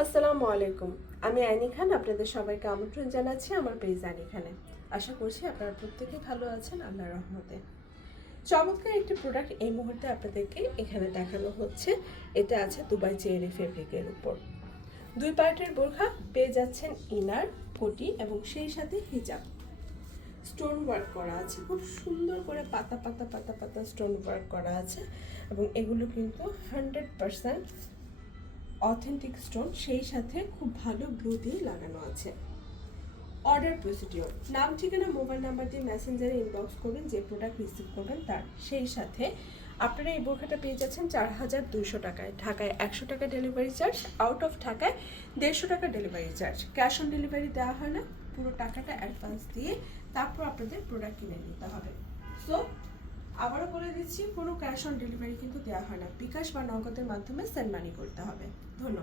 আসসালামু আলাইকুম। আমি আইনি খান, আপনাদের সবাইকে আমন্ত্রণ জানাচ্ছি আমার পেজ আইনি খানে। আশা করছি আপনারা প্রত্যেকে ভালো আছেন আল্লাহর রহমতে। চমৎকার একটি প্রোডাক্ট এই মুহূর্তে আপনাদেরকে এখানে দেখানো হচ্ছে। এটা আছে দুবাই চেরি ফেব্রিকের উপর। 2 পার্টের বোরখা পেয়ে যাচ্ছেন, ইনার, কোটি এবং সেই সাথে হিজাব। স্টোন ওয়ার্ক করা আছে, খুব সুন্দর করে পাতা পাতা পাতা পাতা স্টোন ওয়ার্ক করা আছে এবং এগুলো কিন্তু 100% অথেন্টিক স্টোন, সেই সাথে খুব ভালো গ্লু দিয়ে লাগানো আছে। অর্ডার প্রসিডিওর: নাম, ঠিকানা, মোবাইল নাম্বার দিয়ে মেসেঞ্জারে ইনবক্স করবেন যে প্রোডাক্ট রিসিভ করবেন তার। সেই সাথে আপনারা এই বোরখাটা পেয়ে যাচ্ছেন 4200 টাকায়। ঢাকায় 100 টাকা ডেলিভারি চার্জ, আউট অফ ঢাকায় 150 টাকা delivery charge. Cash on delivery দেওয়া হয় না, পুরো টাকাটা অ্যাডভান্স দিয়ে তারপর আপনাদের প্রোডাক্ট কিনে নিতে হবে। সো আবারও বলে দিচ্ছি, কোনো ক্যাশ অন ডেলিভারি কিন্তু দেওয়া হয় না, বিকাশ বা নগদের মাধ্যমে সেন্ড মানি করতে হবে। ধন্যবাদ।